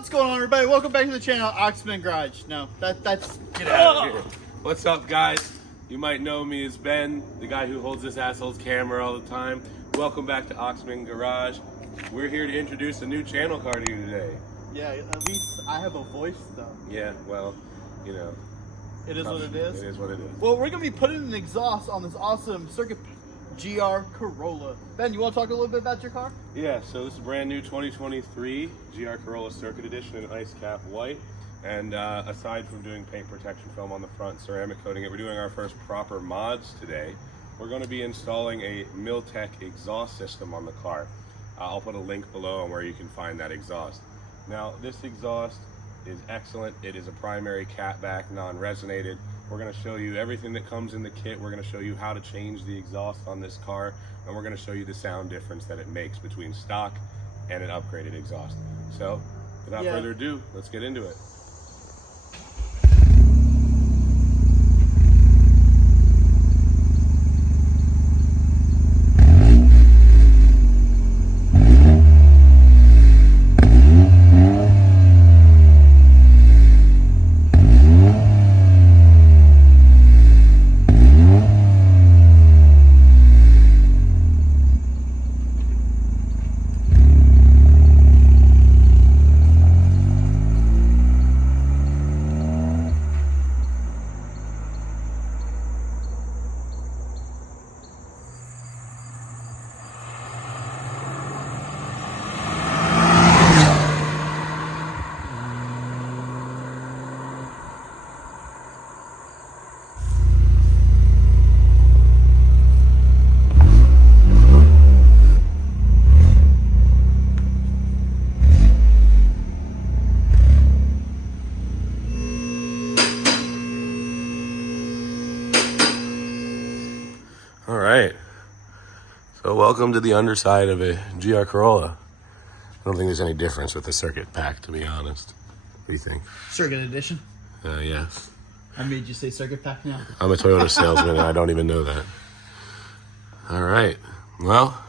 What's going on, everybody? Welcome back to the channel, Oxman Garage. No, that's Get out of here. What's up, guys? You might know me as Ben, the guy who holds this asshole's camera all the time. Welcome back to Oxman Garage. We're here to introduce a new channel car to you today. Yeah, at least I have a voice, though. Yeah, well, you know. It is what it is. It is what it is. Well, we're going to be putting an exhaust on this awesome Circuit GR Corolla. Ben, you want to talk a little bit about your car? Yeah, so this is a brand new 2023 GR Corolla Circuit Edition in ice cap white. And aside from doing paint protection film on the front, ceramic coating it, we're doing our first proper mods today. We're going to be installing a Milltek exhaust system on the car. I'll put a link below on where you can find that exhaust. Now, this exhaust is excellent. It is a primary Cat-Back, non-resonated. We're going to show you everything that comes in the kit. We're going to show you how to change the exhaust on this car, and we're going to show you the sound difference that it makes between stock and an upgraded exhaust. So, without further ado, let's get into it. All right, so welcome to the underside of a GR Corolla. I don't think there's any difference with the circuit pack, to be honest. What do you think? Circuit Edition. Yes. I made you say Circuit Pack now. I'm a Toyota salesman and I don't even know that. All right, well,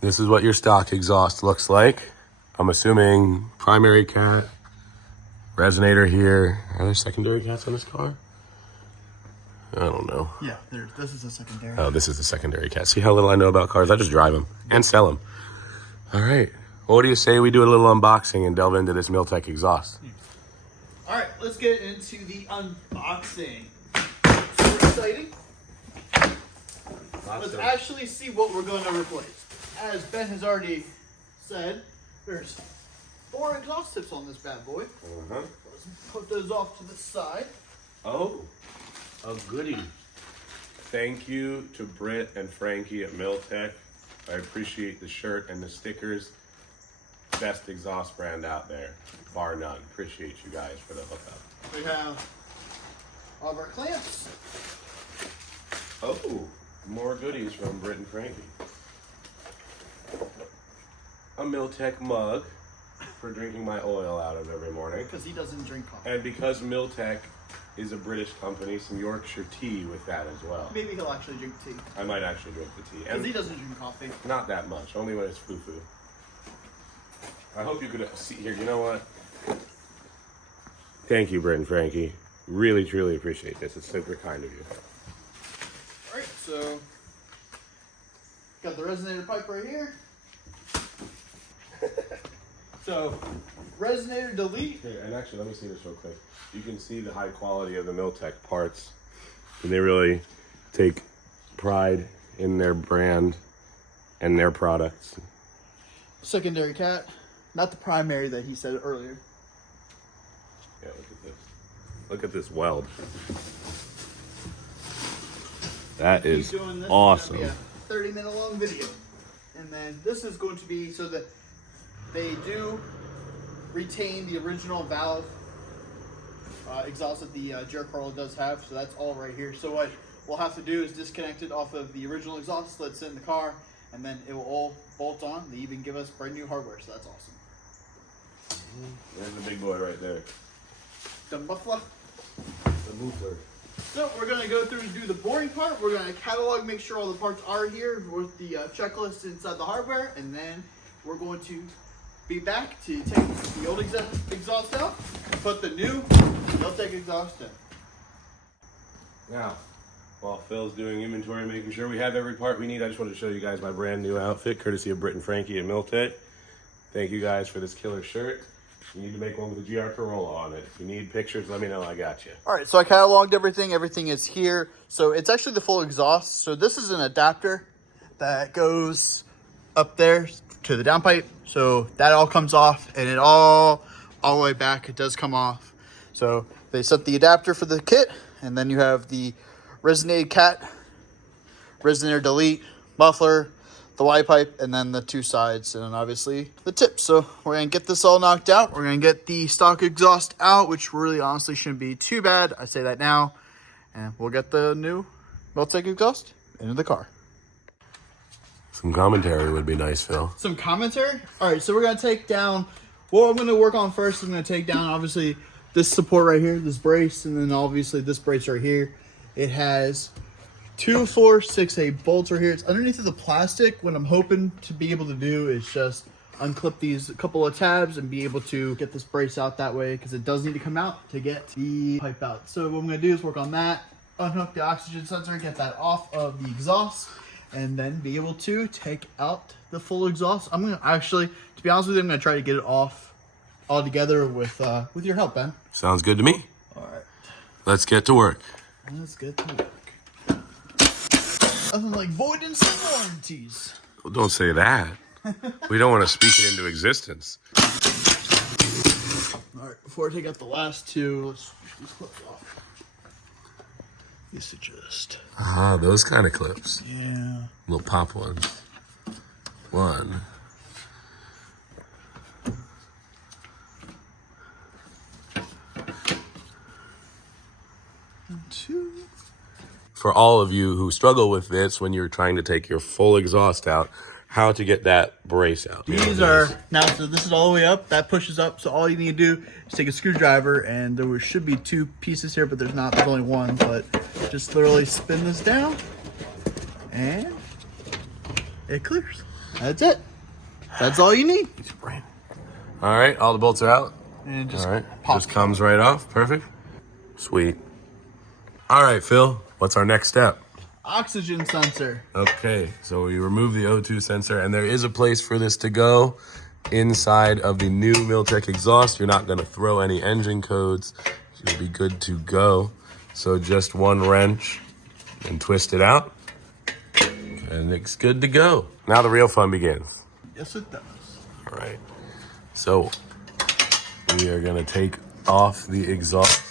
this is what your stock exhaust looks like. I'm assuming primary cat, resonator here. Are there secondary cats on this car? I don't know. Yeah, this is a secondary. Oh, this is the secondary cat. See how little I know about cars? I just drive them and sell them. All right. Well, what do you say we do a little unboxing and delve into this Milltek exhaust? All right, let's get into the unboxing. Super exciting. Let's actually see what we're going to replace. As Ben has already said, there's 4 exhaust tips on this bad boy. Let's put those off to the side. Oh, a goodie. Thank you to Britt and Frankie at Milltek. I appreciate the shirt and the stickers. Best exhaust brand out there, bar none. Appreciate you guys for the hookup. We have all of our clamps. Oh, more goodies from Britt and Frankie. A Milltek mug for drinking my oil out of every morning. Because he doesn't drink coffee. And because Milltek is a British company, some Yorkshire tea with that as well. Maybe he'll actually drink tea. I might actually drink the tea. Because he doesn't drink coffee. Not that much, only when it's foo-foo. I hope you could see here. You know what? Thank you, Britt and Frankie. Really, truly appreciate this. It's super kind of you. All right, so got the resonator pipe right here. So, resonator delete. Here, and actually, let me see this real quick. You can see the high quality of the Milltek parts. And they really take pride in their brand and their products. Secondary cat, not the primary that he said earlier. Yeah, look at this. Look at this weld. That is awesome. Yeah, 30-minute long video. And then this is going to be so that they do retain the original valve exhaust that the GR Corolla does have. So that's all right here. So what we'll have to do is disconnect it off of the original exhaust that's in the car, and then it will all bolt on. They even give us brand new hardware, so that's awesome. There's the big boy right there. The muffler. The muffler. So we're going to go through and do the boring part. We're going to catalog, make sure all the parts are here with the checklist inside the hardware, and then we're going to be back to take the old exhaust out and put the new Milltek exhaust in. Now, while Phil's doing inventory, making sure we have every part we need, I just wanted to show you guys my brand new outfit, courtesy of Britt and Frankie at Milltek. Thank you guys for this killer shirt. You need to make one with a GR Corolla on it. If you need pictures, let me know. I got you. All right, so I cataloged everything. Everything is here. So it's actually the full exhaust. So this is an adapter that goes up there to the downpipe. So that all comes off, and it all the way back, it does come off. So they set the adapter for the kit, and then you have the resonated cat, resonator delete, muffler, the Y pipe, and then the two sides, and then obviously the tip. So we're gonna get this all knocked out. We're gonna get the stock exhaust out, which really honestly shouldn't be too bad. I say that now. And we'll get the new Milltek exhaust into the car. Some commentary would be nice, Phil. Some commentary? All right, so we're gonna take down, what I'm gonna work on first, I'm gonna take down obviously this support right here, this brace, and then obviously this brace right here. It has 2, 4, 6, 8 bolts right here. It's underneath of the plastic. What I'm hoping to be able to do is just unclip these couple of tabs and be able to get this brace out that way, because it does need to come out to get the pipe out. So what I'm going to do is work on that, unhook the oxygen sensor, get that off of the exhaust, and then be able to take out the full exhaust. I'm going to actually, to be honest with you, I'm going to try to get it off all together with your help, Ben. Sounds good to me. All right. Let's get to work. Let's get to work. Nothing like voiding some warranties. Well, don't say that. We don't want to speak it into existence. All right, before I take out the last two, let's switch these clips off. These are just... Ah, those kind of clips. Yeah. Little pop ones. One. And two. For all of you who struggle with this when you're trying to take your full exhaust out, how to get that brace out. These are, now so this is all the way up, that pushes up, so all you need to do is take a screwdriver, and there should be 2 pieces here, but there's not, there's only one, but just literally spin this down, and it clears. That's it. That's all you need. All right, all the bolts are out. And it just All right, pops. just comes right off. Perfect. Sweet. All right, Phil, what's our next step? Oxygen sensor. Okay, so we remove the O2 sensor, and there is a place for this to go inside of the new Milltek exhaust. You're not going to throw any engine codes. You'll be good to go. So just one wrench and twist it out, and it's good to go. Now the real fun begins. Yes, it does. All right, so we are going to take off the exhaust.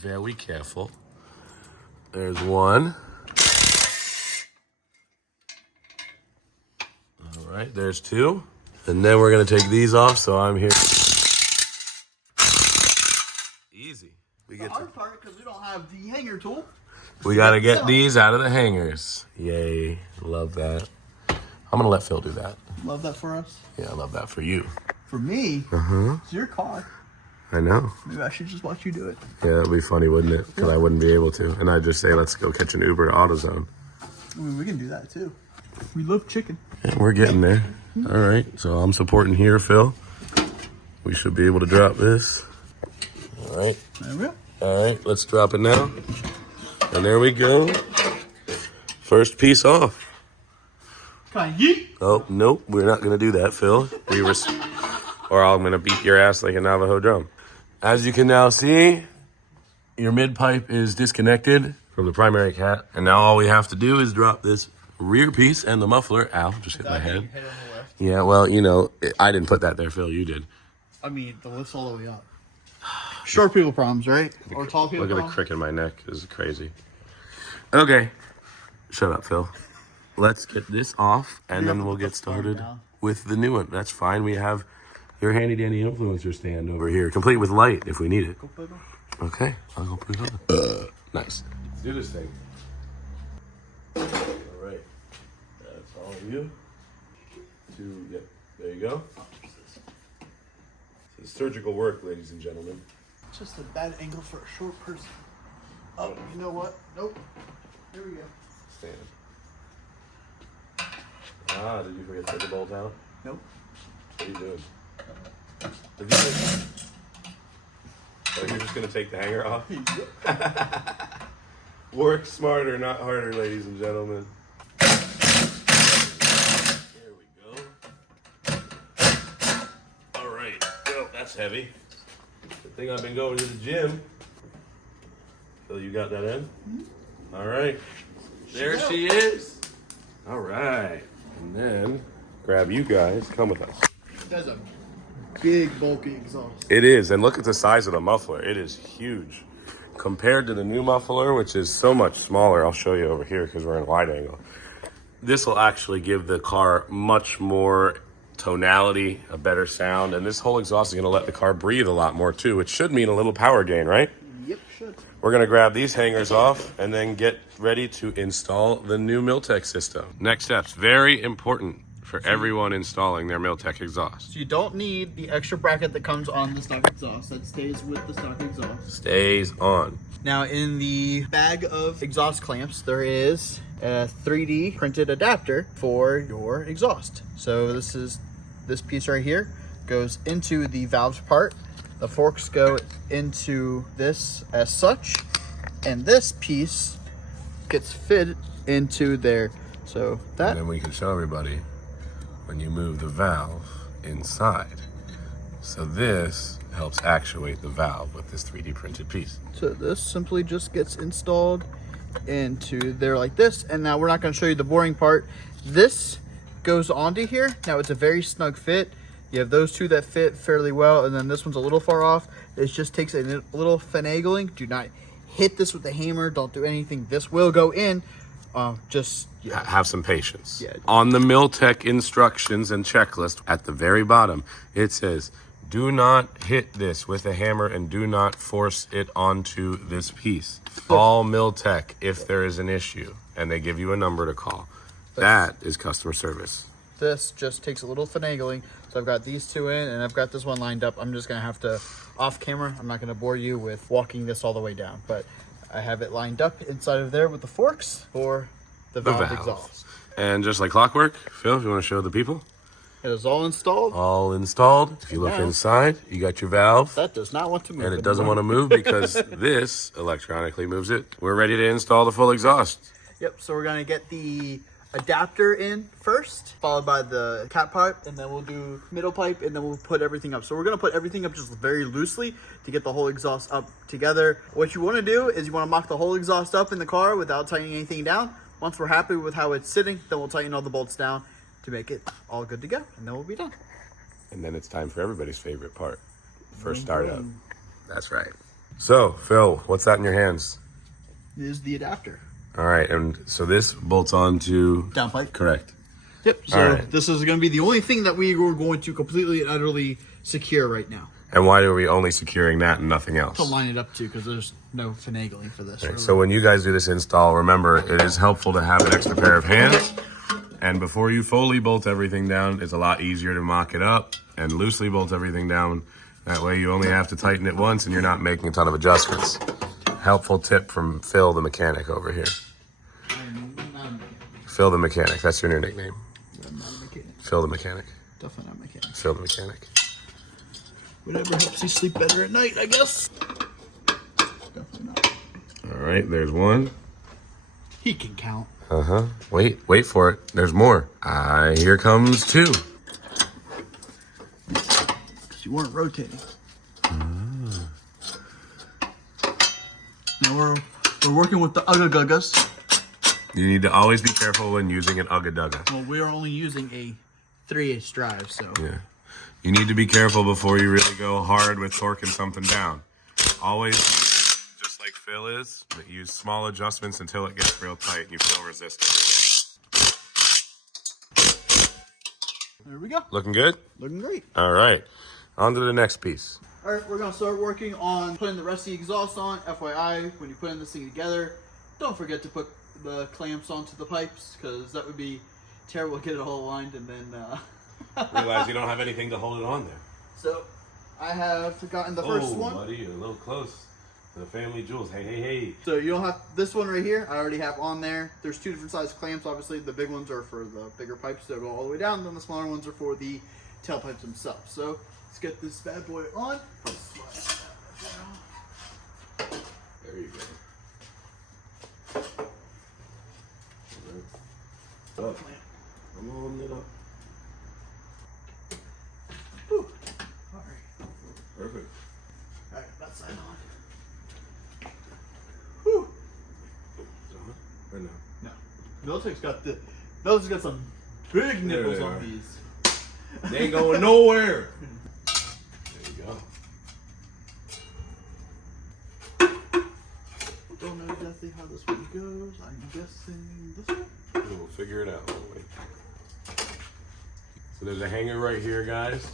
Very careful. There's one. All right, there's 2. And then we're gonna take these off, so I'm here. Easy. The hard part, because we don't have the hanger tool. We gotta get these out of the hangers. Yay, love that. I'm gonna let Phil do that. Love that for us. Yeah, I love that for you. For me, it's your car. I know. Maybe I should just watch you do it. Yeah, that'd be funny, wouldn't it? Because I wouldn't be able to. And I'd just say, let's go catch an Uber to AutoZone. I mean, we can do that too. We love chicken. Yeah, we're getting there. All right, so I'm supporting here, Phil. We should be able to drop this. All right. There we go. All right, let's drop it now. And there we go. First piece off. Can I yeet? Oh, nope, we're not going to do that, Phil. Or I'm going to beat your ass like a Navajo drum. As you can now see, your mid pipe is disconnected from the primary cat. And now all we have to do is drop this rear piece and the muffler. Ow, just hit my head. Yeah, well, you know, I didn't put that there, Phil, you did. I mean, the lift's all the way up. Short people problems, right? Or tall people Look at problems? the crick in my neck. This is crazy. Okay. Shut up, Phil. Let's get this off, and then we'll get started with the new one. That's fine. We have your handy-dandy influencer stand over here, complete with light if we need it. Okay, I'll go put it on. Nice. Let's do this thing. All right. That's all of you. 2, yep, there you go. It's surgical work, ladies and gentlemen. Just a bad angle for a short person. Oh, you know what? Nope. Here we go. Stand. Ah, did you forget to take the bolt out? Nope. What are you doing? So you're just gonna take the hanger off? Work smarter, not harder, ladies and gentlemen. There we go. All right. Well, that's heavy. Good thing I've been going to the gym. So you got that in? Mm-hmm. All right. There she is. All right. And then grab you guys. Come with us. That's a big, bulky exhaust. It is. And look at the size of the muffler. It is huge. Compared to the new muffler, which is so much smaller. I'll show you over here because we're in wide angle. This will actually give the car much more tonality, a better sound. And this whole exhaust is going to let the car breathe a lot more too, which should mean a little power gain, right? Yep, should. We're going to grab these hangers off and then get ready to install the new Milltek system. Next steps, very important for everyone installing their Milltek exhaust. So you don't need the extra bracket that comes on the stock exhaust. That stays with the stock exhaust. Stays on. Now in the bag of exhaust clamps, there is a 3D printed adapter for your exhaust. So this piece right here goes into the valve part. The forks go into this as such, and this piece gets fit into there. So that. And then we can show everybody when you move the valve inside. So this helps actuate the valve with this 3D printed piece. So this simply just gets installed into there like this. And now we're not going to show you the boring part. This goes onto here. Now it's a very snug fit. You have those two that fit fairly well, and then this one's a little far off. It just takes a little finagling. Do not hit this with the hammer. Don't do anything. This will go in. Have some patience. Yeah. On the Milltek instructions and checklist at the very bottom, it says, do not hit this with a hammer and do not force it onto this piece. Call Milltek if there is an issue, and they give you a number to call. That is customer service. This just takes a little finagling. So I've got these two in, and I've got this one lined up. I'm just gonna have to, off camera, I'm not gonna bore you with walking this all the way down, but I have it lined up inside of there with the forks for the valve exhaust. And just like clockwork, Phil, if you want to show the people. It is all installed. All installed. If you look inside, you got your valve. That does not want to move. And it doesn't want to move because this electronically moves it. We're ready to install the full exhaust. Yep, so we're gonna get the adapter in first, followed by the cat pipe, and then we'll do middle pipe, and then we'll put everything up. So we're gonna put everything up just very loosely to get the whole exhaust up together. What you wanna do is you wanna mock the whole exhaust up in the car without tightening anything down. Once we're happy with how it's sitting, then we'll tighten all the bolts down to make it all good to go, and then we'll be done. And then it's time for everybody's favorite part, first startup. That's right. So, Phil, what's that in your hands? It is the adapter. All right, and so this bolts on to... Downpipe. Correct. Yep, so this is going to be the only thing that we were going to completely and utterly secure right now. And why are we only securing that and nothing else? To line it up to, because there's no finagling for this. Right, really. so when you guys do this install, remember, it is helpful to have an extra pair of hands. And before you fully bolt everything down, it's a lot easier to mock it up and loosely bolt everything down. That way you only have to tighten it once and you're not making a ton of adjustments. Helpful tip from Phil the mechanic over here. Phil the mechanic, that's your new nickname. I'm not a mechanic. Phil the mechanic. Definitely not a mechanic. Phil the mechanic. Whatever helps you sleep better at night, I guess. Definitely not. All right, there's one. He can count. Uh-huh. Wait for it. There's more. Here comes two. Because you weren't rotating. Now we're working with the Ugga-Guggas. You need to always be careful when using an Ugga-Dugga. Well, we are only using a 3/8 drive, so. Yeah. You need to be careful before you really go hard with torquing something down. Always, just like Phil is, use small adjustments until it gets real tight and you feel resistance. There we go. Looking good? Looking great. All right. On to the next piece. All right, we're going to start working on putting the rest of the exhaust on. FYI, when you're putting this thing together, don't forget to put the clamps onto the pipes, because that would be terrible to get it all aligned and then... Realize you don't have anything to hold it on there. So, I have gotten the first one. Oh, buddy, you're a little close. The family jewels. Hey, hey, hey. So you don't have this one right here. I already have on there. There's two different size clamps. Obviously, the big ones are for the bigger pipes that go all the way down. Then the smaller ones are for the tailpipes themselves. So let's get this bad boy on. There you go. Up. Come on, it up. Whew. All right. Perfect. All right, that side on. Whew. Right now. No. Milltek's got some big nipples they on are. these. They ain't going nowhere. There you go. Don't know exactly how this one goes. I'm guessing this one. We'll figure it out. We'll wait. So there's a hanger right here, guys.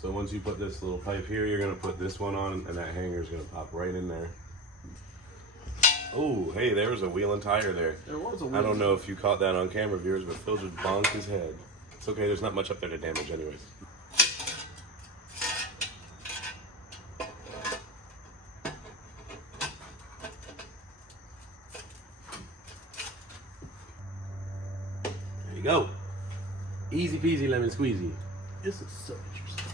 So once you put this little pipe here, you're gonna put this one on, and that hanger is gonna pop right in there. Oh, hey, there was a wheel and tire there. There was a wheel. I don't know if you caught that on camera, viewers, but Phil just bonked his head. It's okay, there's not much up there to damage anyways. There you go. Easy peasy lemon squeezy. This is so interesting.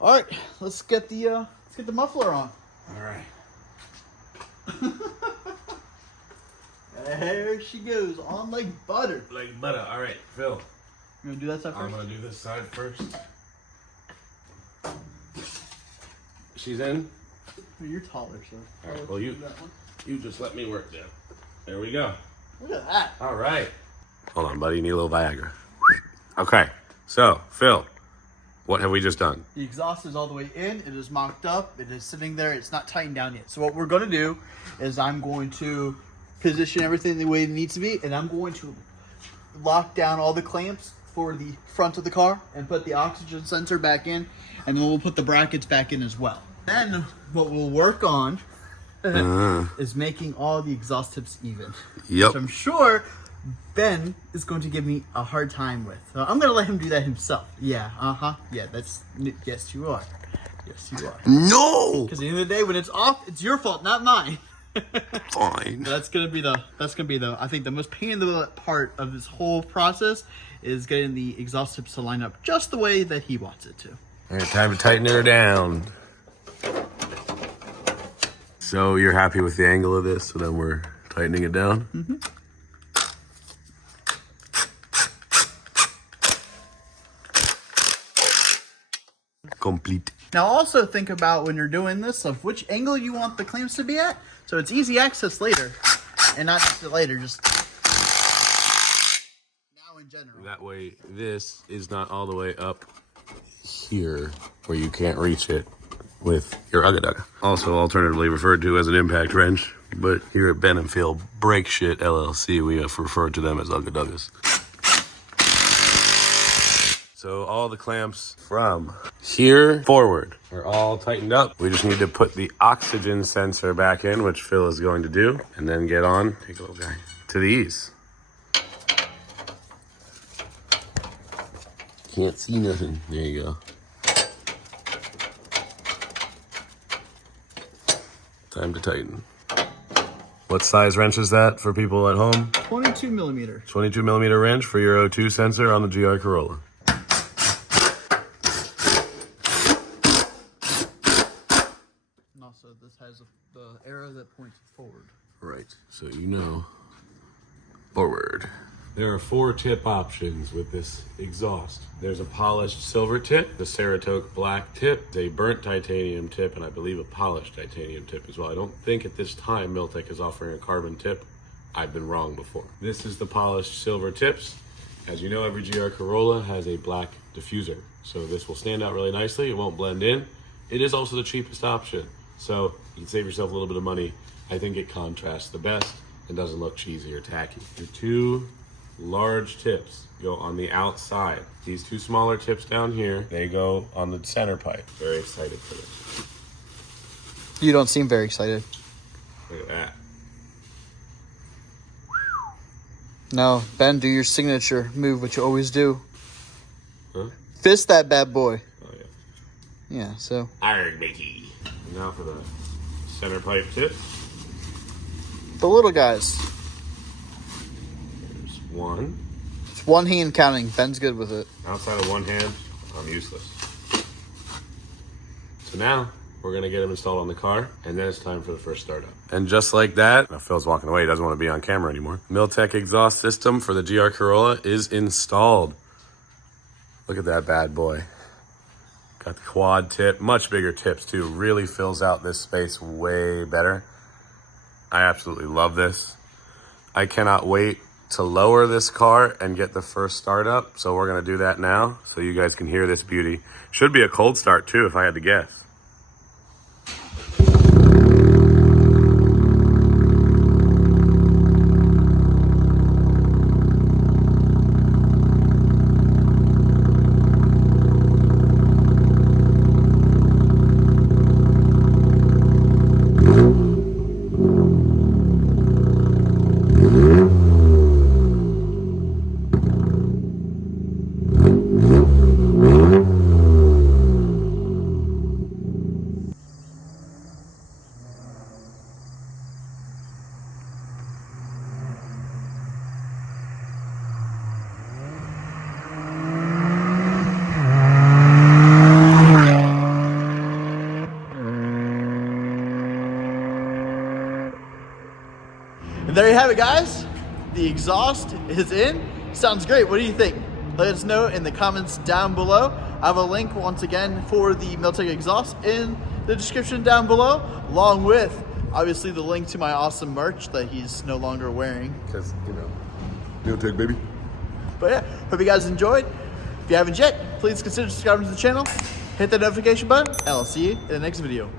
All right, let's get the muffler on. All right. There she goes, on like butter. Like butter. All right, Phil. You gonna do that side I'm first? gonna do this side first. She's in. You're taller, so. All right. Well, you just let me work there. There we go. Look at that. All right. Hold on, buddy. You need a little Viagra. Okay. So, Phil, what have we just done? The exhaust is all the way in. It is mocked up. It is sitting there. It's not tightened down yet. So what we're going to do is I'm going to position everything the way it needs to be, and I'm going to lock down all the clamps for the front of the car and put the oxygen sensor back in, and then we'll put the brackets back in as well. Then what we'll work on is making all the exhaust tips even. Yep. Which I'm sure Ben is going to give me a hard time with. So I'm going to let him do that himself. Yeah, yeah, yes you are. Yes you are. No! Because at the end of the day, when it's off, it's your fault, not mine. Fine. That's gonna be the I think the most pain in the butt part of this whole process is getting the exhaust tips to line up just the way that he wants it to. All right, time to tighten her down. So you're happy with the angle of this, so then we're tightening it down? Mm-hmm. Complete. Now also think about when you're doing this of which angle you want the clamps to be at, so it's easy access later, and not just later, just now in general. That way, this is not all the way up here where you can't reach it with your ugga-dugga. Also alternatively referred to as an impact wrench, but here at Ben and Phil Brake Shit LLC, we have referred to them as ugga-duggas. So all the clamps from here forward are all tightened up. We just need to put the oxygen sensor back in, which Phil is going to do, and then get on, take a little guy, to these. Can't see nothing. There you go. Time to tighten. What size wrench is that for people at home? 22 millimeter. 22 millimeter wrench for your O2 sensor on the GR Corolla. And also this has the arrow that points forward. Right, so you know, forward. There are 4 tip options with this exhaust. There's a polished silver tip, the Saratoga black tip, a burnt titanium tip, and I believe a polished titanium tip as well. I don't think at this time Milltek is offering a carbon tip. I've been wrong before. This is the polished silver tips. As you know, every GR Corolla has a black diffuser, so this will stand out really nicely. It won't blend in. It is also the cheapest option, so you can save yourself a little bit of money. I think it contrasts the best and doesn't look cheesy or tacky. Your 2 large tips go on the outside. These 2 smaller tips down here, they go on the center pipe. Very excited for this. You don't seem very excited. Look at that. No, Ben, do your signature move, which you always do. Huh? Fist that bad boy. Oh yeah. Yeah, so. Iron matey. Now for the center pipe tip. The little guys. There's one. It's one hand counting. Ben's good with it. Outside of one hand, I'm useless. So now we're gonna get them installed on the car, and then it's time for the first startup. And just like that, now Phil's walking away. He doesn't want to be on camera anymore. Milltek exhaust system for the GR Corolla is installed. Look at that bad boy. Got the quad tip, much bigger tips too. Really fills out this space way better. I absolutely love this. I cannot wait to lower this car and get the first start up. So we're gonna do that now so you guys can hear this beauty. Should be a cold start too, if I had to guess. And there you have it, guys. The exhaust is in. Sounds great. What do you think? Let us know in the comments down below. I have a link once again for the Milltek exhaust in the description down below, along with obviously the link to my awesome merch that he's no longer wearing. Because, you know, Milltek, baby. But yeah, hope you guys enjoyed. If you haven't yet, please consider subscribing to the channel, hit that notification button, and I'll see you in the next video.